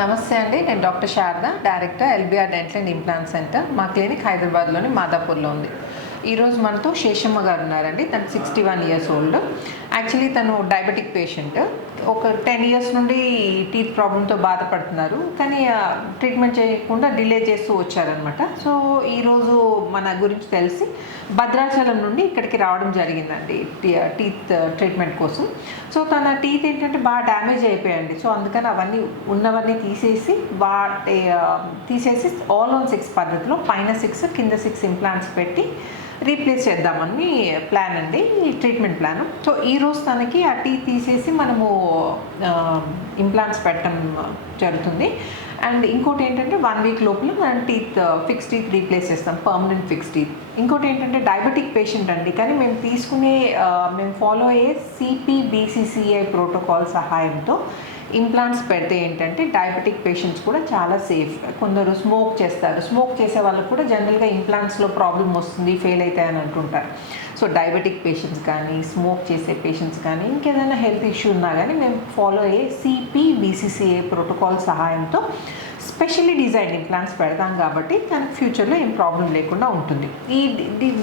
నమస్తే అండి, నేను doctor Sharada, director LBR dental and implant centre. మా క్లినిక్ హైదరాబాద్లోని మాదాపూర్లో ఉంది. ఈరోజు మనతో శేషమ్మ గారు ఉన్నారండి. తను 61 years ఓల్డ్. యాక్చువల్లీ తను డయాబెటిక్ పేషెంట్. ఒక 10 years నుండి టీత్ ప్రాబ్లంతో బాధపడుతున్నారు, కానీ ట్రీట్మెంట్ చేయకుండా డిలే చేస్తూ వచ్చారనమాట. సో ఈరోజు మన గురించి తెలిసి భద్రాచలం నుండి ఇక్కడికి రావడం జరిగిందండి టీత్ ట్రీట్మెంట్ కోసం. సో తన టీత్ ఏంటంటే బాగా డ్యామేజ్ అయిపోయాయండి. సో అందుకని అవన్నీ ఉన్నవన్నీ తీసేసి ఆల్ ఆన్ 6 పద్ధతిలో పైన 6 కింద 6 ఇంప్లాంట్స్ పెట్టి రీప్లేస్ చేద్దామని ప్లాన్ అండి, ఈ ట్రీట్మెంట్ ప్లాన్. సో ఈరోజు తనకి ఆ టీత్ తీసేసి మనము ఇంప్లాంట్స్ పెట్టడం జరుగుతుంది. అండ్ ఇంకోటి ఏంటంటే 1 week లోపల మనం ఫిక్స్ టీత్ రీప్లేస్ చేస్తాం, పర్మనెంట్ ఫిక్స్ టీత్. ఇంకోటి ఏంటంటే డయాబెటిక్ పేషెంట్ అండి, కానీ మేము ఫాలో అయ్యే CPBCCI ప్రోటోకాల్ సహాయంతో ఇంప్లాంట్స్ పెడితే ఏంటంటే డయాబెటిక్ పేషెంట్స్ కూడా చాలా సేఫ్. కొందరు స్మోక్ చేస్తారు, స్మోక్ చేసే వాళ్ళకు కూడా జనరల్గా ఇంప్లాంట్స్లో ప్రాబ్లం వస్తుంది, ఫెయిల్ అవుతాయని అంటుంటారు. సో డయాబెటిక్ పేషెంట్స్ కానీ, స్మోక్ చేసే పేషెంట్స్ కానీ, ఇంకేదైనా హెల్త్ ఇష్యూ ఉన్నా కానీ మేము ఫాలో అయ్యే CPBCCI ప్రోటోకాల్ సహాయంతో స్పెషల్లీ డిజైన్ ఇంప్లాంట్స్ పెడతాం కాబట్టి తనకు ఫ్యూచర్లో ఏం ప్రాబ్లం లేకుండా ఉంటుంది. ఈ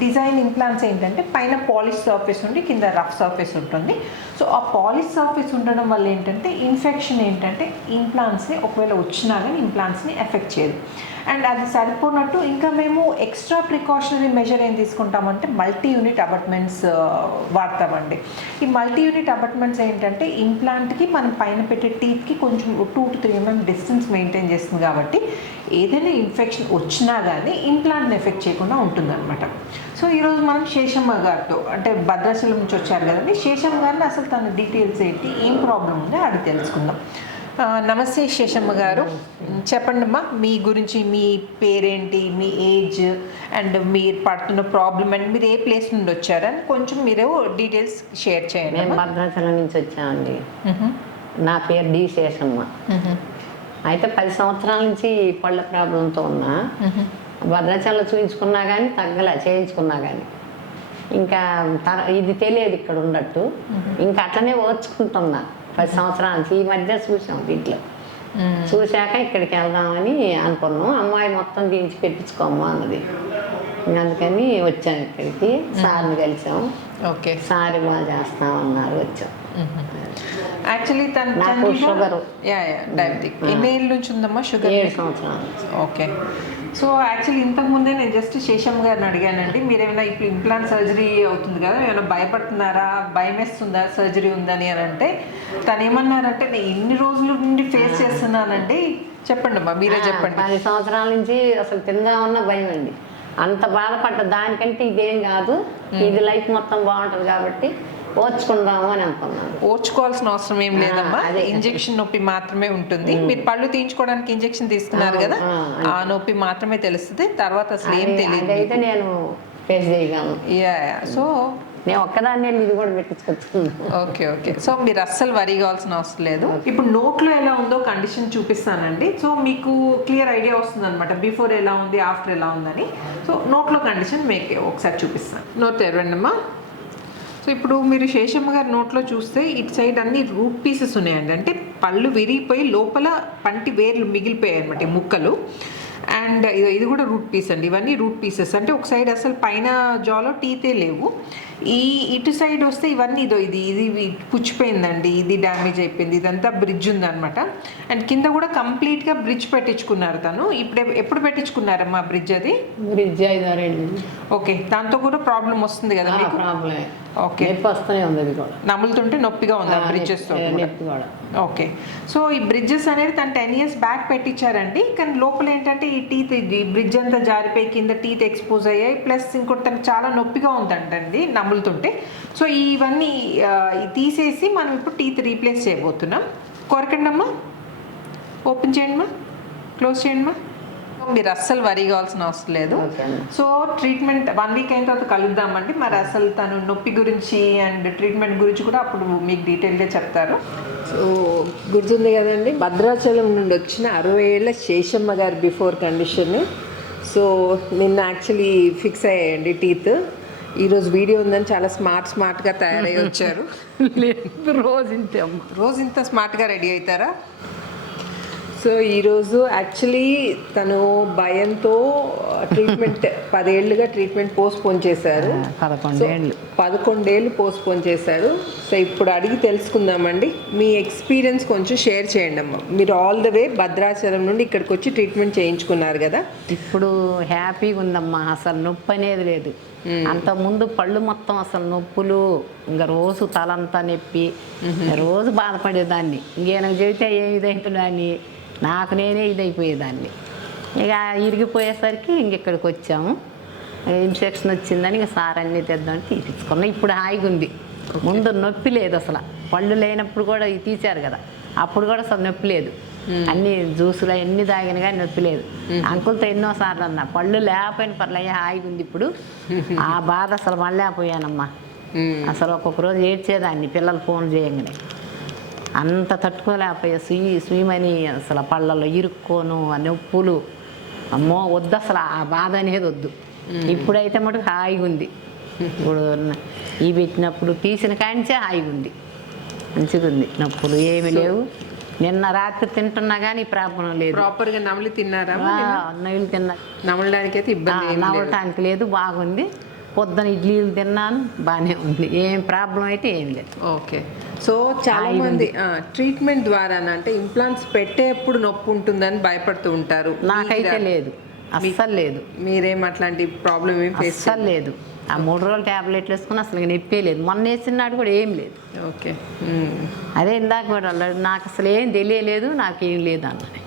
డిజైన్ ఇంప్లాంట్స్ ఏంటంటే పైన పాలిష్ సర్ఫేస్ ఉండి కింద రఫ్ సర్ఫేస్ ఉంటుంది. సో ఆ పాలిష్ సర్ఫేస్ ఉండడం వల్ల ఏంటంటే ఇన్ఫెక్షన్ ఏంటంటే ఇంప్లాంట్స్ని ఒకవేళ వచ్చినా కానీ ఇంప్లాంట్స్ని ఎఫెక్ట్ చేయదు. అండ్ అది సరిపోనట్టు ఇంకా మేము ఎక్స్ట్రా ప్రికాషనరీ మెజర్ ఏం తీసుకుంటామంటే మల్టీ యూనిట్ అబాట్మెంట్స్ వాడతామండి. ఈ మల్టీ యూనిట్ అబాట్మెంట్స్ ఏంటంటే ఇంప్లాంట్కి మనం పైన పెట్టే టీత్కి కొంచెం 2 to 3 mm డిస్టెన్స్ మెయింటైన్ చేస్తుంది కాబట్టి ఏదైనా ఇన్ఫెక్షన్ వచ్చినా కానీ ఇంప్లాంట్ని ఎఫెక్ట్ చేయకుండా ఉంటుందన్నమాట. సో ఈరోజు మనం శేషమ్మ గారితో, అంటే భద్రాచలం నుంచి వచ్చారు కదండి, శేషమ్మ గారిని అసలు తన డీటెయిల్స్ ఏంటి, ఏం ప్రాబ్లం ఉందో అది తెలుసుకుందాం. నమస్తే శేషమ్మ గారు, చెప్పండి అమ్మా మీ గురించి, మీ పేరేంటి, మీ ఏజ్ అండ్ మీరు పడుతున్న ప్రాబ్లం అండ్ మీరు ఏ ప్లేస్ నుండి వచ్చారని కొంచెం మీరు డీటెయిల్స్ షేర్ చేయండి. మేము భద్రాచలం నుంచి వచ్చామండి. నా పేరు డి శేషమ్మ. అయితే 10 సంవత్సరాల నుంచి పళ్ళ ప్రాబ్లంతో ఉన్నా. భద్రాచలంలో చూపించుకున్నా కానీ తగ్గలే, చేయించుకున్నా కానీ ఇంకా ఇది తెలియదు ఇక్కడ ఉన్నట్టు, ఇంకా అట్లనే ఓర్చుకుంటున్నా 10 సంవత్సరాల నుంచి. ఈ మధ్య చూసాం దీంట్లో, చూశాక ఇక్కడికి వెళ్దామని అనుకున్నాం. అమ్మాయి మొత్తం తీయించి పెట్టించుకోమ్మా అన్నది, అందుకని వచ్చాం ఇక్కడికి. సార్ని కలిసాం. ఓకే, సార్ బాగా చేస్తామన్నారు, వచ్చాం. యాక్చువల్లీ నాకు షుగర్ డయాబెటిక్ ఎన్ని ఏళ్ళ నుంచి ఉందమ్మా? షుగర్ 7 సంవత్సరాలు. ఓకే. సో యాక్చువల్లీ ఇంతకుముందే నేను జస్ట్ శేషమ్మ గారిని అడిగానండి, మీరు ఏమైనా ఇప్పుడు ఇంప్లాంట్ సర్జరీ అవుతుంది కదా, ఏమైనా భయపడుతున్నారా, భయం వేస్తుందా సర్జరీ ఉందని అని అంటే తను ఏమన్నారంటే నేను ఇన్ని రోజుల నుండి ఫేస్ చేస్తున్నానండి. చెప్పండి అమ్మా, మీరే చెప్పండి. 10 సంవత్సరాల నుంచి అసలు తిందామన్న భయం అండి, అంత బాధపడ్డ. దానికంటే ఇదేం కాదు, ఇది లైఫ్ మొత్తం బాగుంటుంది కాబట్టి ఓర్చుకుందాము అని అనుకున్నాను. ఓర్చుకోవాల్సిన అవసరం ఏం లేదమ్మా, ఇంజెక్షన్ నొప్పి మాత్రమే ఉంటుంది. మీరు పళ్ళు తీయించుకోవడానికి ఇంజెక్షన్ తీసుకున్నారు కదా, ఆ నొప్పి మాత్రమే తెలుస్తుంది, తర్వాత అసలు ఏం తెలియదు. అయితే నేను ఫేస్ చేయగలను. సో నేను ఒక్కదాన్ని ఇది కూడా పెట్టించుకొచ్చుకున్నాను. ఓకే. సో మీరు అస్సలు వరీ కావాల్సిన అవసరం లేదు. ఇప్పుడు నోట్లో ఎలా ఉందో కండిషన్ చూపిస్తానండి. సో మీకు క్లియర్ ఐడియా వస్తుంది అనమాట, బిఫోర్ ఎలా ఉంది, ఆఫ్టర్ ఎలా ఉందని. సో నోట్లో కండిషన్ మీకు ఒకసారి చూపిస్తాను. నోట్ తెరవండి అమ్మా. సో ఇప్పుడు మీరు శేషమ్మ గారి నోట్లో చూస్తే ఇటు సైడ్ అన్ని రూట్ పీసెస్ ఉన్నాయండి, అంటే పళ్ళు విరిగిపోయి లోపల పంటి వేర్లు మిగిలిపోయాయి అనమాట, ముక్కలు. అండ్ ఇది కూడా రూట్ పీస్ అండి, ఇవన్నీ రూట్ పీసెస్. అంటే ఒక సైడ్ అసలు పైన జాలో టీతే లేవు. ఇటు సైడ్ వస్తే ఇవన్నీ ఇది పుచ్చిపోయిందండి, ఇది డ్యామేజ్ అయిపోయింది, ఇదంతా బ్రిడ్జ్ ఉందన్నమాట. అండ్ కింద కూడా కంప్లీట్గా బ్రిడ్జ్ పెట్టించుకున్నారు తను. ఎప్పుడు పెట్టించుకున్నారమ్మా బ్రిడ్జ్? అది బ్రిడ్జ్ 5 ఏళ్ళు. ఓకే, దాంతో కూడా ప్రాబ్లం వస్తుంది కదా మీకు? ఓకే, నములుతుంటే నొప్పిగా ఉంది బ్రిడ్జెస్ తో. ఓకే, సో ఈ బ్రిడ్జెస్ అనేది తను 10 years బ్యాక్ పెట్టించారండి. కానీ లోపల ఏంటంటే ఈ టీత్, ఈ బ్రిడ్జ్ అంతా జారిపోయి కింద టీత్ ఎక్స్పోజ్ అయ్యాయి. ప్లస్ ఇంకోటి తనకు చాలా నొప్పిగా ఉందంటండి నములుతుంటే. సో ఇవన్నీ తీసేసి మనం ఇప్పుడు టీత్ రీప్లేస్ చేయబోతున్నాం. కొరకండి అమ్మా, ఓపెన్ చేయండి అమ్మా, క్లోజ్ చేయండి అమ్మా. మీరు అస్సలు వరీ కావాల్సిన అవసరం లేదు. సో ట్రీట్మెంట్ 1 week అయిన తర్వాత కలుద్దామండి. మరి అసలు తను నొప్పి గురించి అండ్ ట్రీట్మెంట్ గురించి కూడా అప్పుడు మీకు డీటెయిల్గా చెప్తారు. సో గుర్తుంది కదండి, భద్రాచలం నుండి వచ్చిన 60 ఏళ్ళ శేషమ్మ గారి బిఫోర్ కండిషన్. సో నిన్న యాక్చువల్లీ ఫిక్స్ అయ్యాయండి టీత్. ఈరోజు వీడియో ఉందని చాలా స్మార్ట్గా తయారై వచ్చారు. రోజు ఇంత స్మార్ట్గా రెడీ అవుతారా? సో ఈరోజు యాక్చువల్లీ తను భయంతో ట్రీట్మెంట్ 10 ఏళ్ళుగా ట్రీట్మెంట్ పోస్ట్పోన్ చేశారు. 11 ఏళ్ళు పోస్ట్పోన్ చేశారు. సో ఇప్పుడు అడిగి తెలుసుకుందామండి, మీ ఎక్స్పీరియన్స్ కొంచెం షేర్ చేయండి అమ్మా. మీరు ఆల్ ద వే భద్రాచలం నుండి ఇక్కడికి వచ్చి ట్రీట్మెంట్ చేయించుకున్నారు కదా. ఇప్పుడు హ్యాపీగా ఉందమ్మా, అసలు నొప్పి అనేది లేదు. అంత ముందు పళ్ళు మొత్తం అసలు నొప్పులు, ఇంకా రోజు తలంతా నొప్పి, రోజు బాధపడేదాన్ని. ఇంకేనకు చెబితే ఏ ఇదైతుందని నాకు నేనే ఇదైపోయేదాన్ని. ఇక ఇరిగిపోయేసరికి ఇక్కడికి వచ్చాము. ఇన్ఫెక్షన్ వచ్చిందని ఇక సార్ అన్నీ తెద్దామని తీపించుకున్నాం. ఇప్పుడు హాయిగా ఉంది. ముందు నొప్పి లేదు అసలు. పళ్ళు లేనప్పుడు కూడా ఇవి తీశారు కదా, అప్పుడు కూడా అసలు నొప్పి లేదు. అన్ని జ్యూసులు అన్నీ తాగిన కానీ నొప్పి లేదు. అంకుల్తో ఎన్నోసార్లు అన్నా, పళ్ళు లేకపోయిన పర్లేదు హాయిగా ఉంది ఇప్పుడు. ఆ బాధ అసలు మళ్ళీపోయానమ్మా. అసలు ఒక్కొక్క రోజు ఏడ్చేదాన్ని పిల్లలు ఫోన్ చేయగానే. అంత తట్టుకోలేకపోయా. స్వీమని అసలు పళ్ళల్లో ఇరుక్కోను, ఆ నొప్పులు, అమ్మో వద్దు అసలు, ఆ బాధ అనేది వద్దు. ఇప్పుడైతే మటుకు హాయిగా ఉంది. ఇప్పుడు ఈ పెట్టినప్పుడు తీసిన కాంచే హాయిగా ఉంది, మంచిగా ఉంది. నొప్పులు ఏమి లేవు. నిన్న రాత్రి తింటున్నా కానీ ప్రాబ్లం లేదు. ప్రాపర్గా నమిలి తిన్నారా? నమిలి తిన్నా, నమలడానికి అయితే ఇబ్బంది నమలటానికి లేదు, బాగుంది. పొద్దున ఇడ్లీలు తిన్నాను, బాగానే ఉంది. ఏం ప్రాబ్లం అయితే ఏం లేదు. ఓకే. సో చాలా మంది ట్రీట్మెంట్ ద్వారా అంటే ఇంప్లాంట్స్ పెట్టేప్పుడు నొప్పి ఉంటుందని భయపడుతూ ఉంటారు. నాకైతే లేదు, అస్సలు లేదు. మీరేం అట్లాంటి ప్రాబ్లం ఏం ఫేస్ అస్సలు లేదు. ఆ 3 రోజులు ట్యాబ్లెట్లు వేసుకుని అసలు నొప్పే లేదు. మొన్న వేసినాడు కూడా ఏం లేదు. ఓకే. అదే ఇందాక కూడా నాకు అసలు ఏం తెలియలేదు, నాకేం లేదు అన్నది.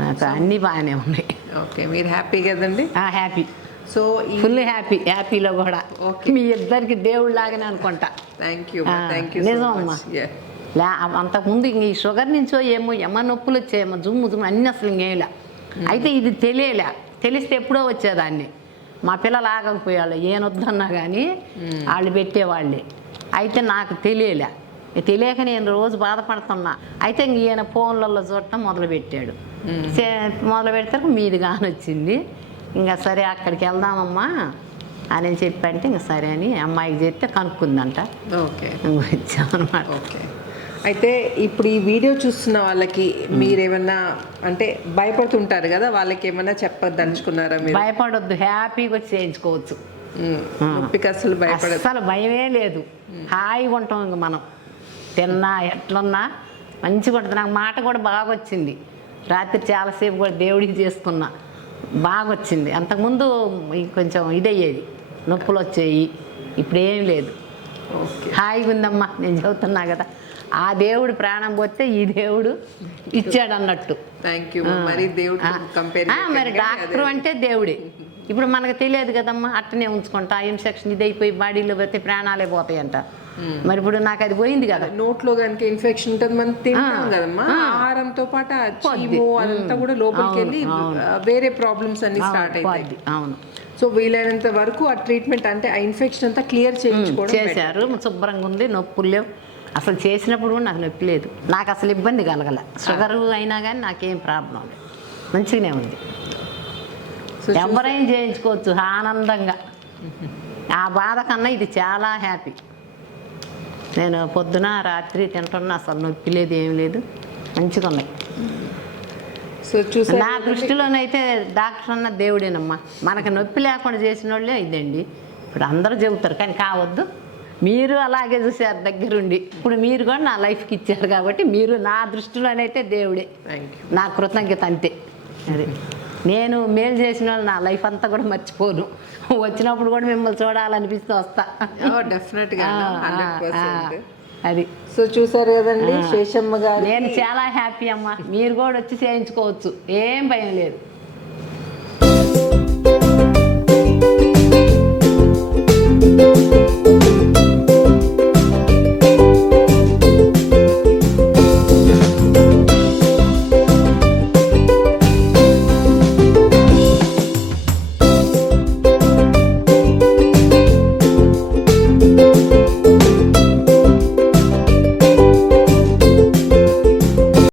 నాకు అన్నీ బాగానే ఉన్నాయి. ఓకే, మీరు హ్యాపీ కదండి? హ్యాపీ. So full happy. హ్యాపీలో కూడా మీ ఇద్దరికి దేవుడు లాగానే అనుకుంటా. Thank you. నిజం అమ్మా. అంతకుముందు ఇంక ఈ షుగర్ నుంచో ఏమో ఎమ్మ నొప్పులు వచ్చాయేమో, జుమ్ము అన్నీ అసలు ఇంకేలా. అయితే ఇది తెలియలే. తెలిస్తే ఎప్పుడో వచ్చేదాన్ని. మా పిల్లలు ఆగకపోయేవాళ్ళు, ఏనొద్దన్నా కానీ వాళ్ళు పెట్టేవాళ్ళే. అయితే నాకు తెలియలే. తెలియక నేను రోజు బాధపడుతున్నా. అయితే ఇంక ఈయన ఫోన్లలో చూడటం మొదలుపెట్టాడు. మొదలు పెడితే మీది కానొచ్చింది. ఇంకా సరే అక్కడికి వెళ్దామమ్మా అని చెప్పంటే ఇంకా సరే అని అమ్మాయికి చెప్తే కనుక్కుందంట. ఓకే, వచ్చామన్నమాట. ఓకే. అయితే ఇప్పుడు ఈ వీడియో చూస్తున్న వాళ్ళకి మీరేమన్నా అంటే భయపడుతుంటారు కదా, వాళ్ళకి ఏమన్నా చెప్పదలుచుకున్నారా? మీరు భయపడొద్దు, హ్యాపీగా వచ్చి చేయించుకోవచ్చు. అసలు భయపడదు, అసలు భయమే లేదు. హాయిగా ఉంటాం. ఇంక మనం తిన్నా ఎట్లున్నా మంచిగా ఉంటుంది. నాకు మాట కూడా బాగా వచ్చింది. రాత్రి చాలాసేపు కూడా దేవుడికి చేసుకున్నా, బాగా వచ్చింది. అంతకుముందు కొంచెం ఇదయ్యేది, నొప్పులు వచ్చేవి. ఇప్పుడు ఏం లేదు, హాయిగా ఉందమ్మా. నేను చెబుతున్నా కదా, ఆ దేవుడు ప్రాణం పోతే ఈ దేవుడు ఇచ్చాడు అన్నట్టు. మరి డాక్టర్ అంటే దేవుడే. ఇప్పుడు మనకు తెలియదు కదమ్మా, అట్టనే ఉంచుకుంటా. ఇన్ఫెక్షన్ ఇది అయిపోయి బాడీలో పోతే ప్రాణాలే పోతాయంట. మరి ఇప్పుడు నాకు అది పోయింది కదా. నోట్లో కనుక ఇన్ఫెక్షన్ ఉంటుంది, మనం తింటాం కదమ్మా, ఆహారంతో పాటు అంతా కూడా లోపలికి వెళ్ళి వేరే ప్రాబ్లమ్స్ అన్ని స్టార్ట్ అవుతాయి. అవును. సో వీలైనంత వరకు ఆ ట్రీట్మెంట్ అంటే ఆ ఇన్ఫెక్షన్ అంతా క్లియర్ చేశారు. శుభ్రంగా ఉంది, నొప్పులు లేవు. అసలు చేసినప్పుడు కూడా నాకు నొప్పి లేదు. నాకు అసలు ఇబ్బంది కలగల. షుగర్ అయినా కానీ నాకేం ప్రాబ్లం లేదు, మంచిగానే ఉంది. ఎవరైనా చేయించుకోవచ్చు ఆనందంగా. ఆ బాధ కన్నా ఇది చాలా హ్యాపీ. నేను పొద్దున రాత్రి తింటున్నా, అసలు నొప్పి లేదు, ఏం లేదు, మంచిగా ఉన్నాయి. సో చూసా, నా దృష్టిలోనైతే డాక్టర్ అన్న దేవుడేనమ్మా. మనకు నొప్పి లేకుండా చేసిన వాళ్ళే ఇదండి. ఇప్పుడు అందరూ చెబుతారు కానీ కావద్దు. మీరు అలాగే చూసారు దగ్గరుండి. ఇప్పుడు మీరు కూడా నా లైఫ్కి ఇచ్చారు కాబట్టి మీరు నా దృష్టిలోనైతే దేవుడే. నా కృతజ్ఞత అంతే. అది నేను మేలు చేసిన వాళ్ళు నా లైఫ్ అంతా కూడా మర్చిపోను. వచ్చినప్పుడు కూడా మిమ్మల్ని చూడాలనిపిస్తూ వస్తా. డెఫినెట్గా అది. సో చూసారు కదండి శేషమ్మ గారు. నేను చాలా హ్యాపీ అమ్మా. మీరు కూడా వచ్చి చేయించుకోవచ్చు, ఏం భయం లేదు.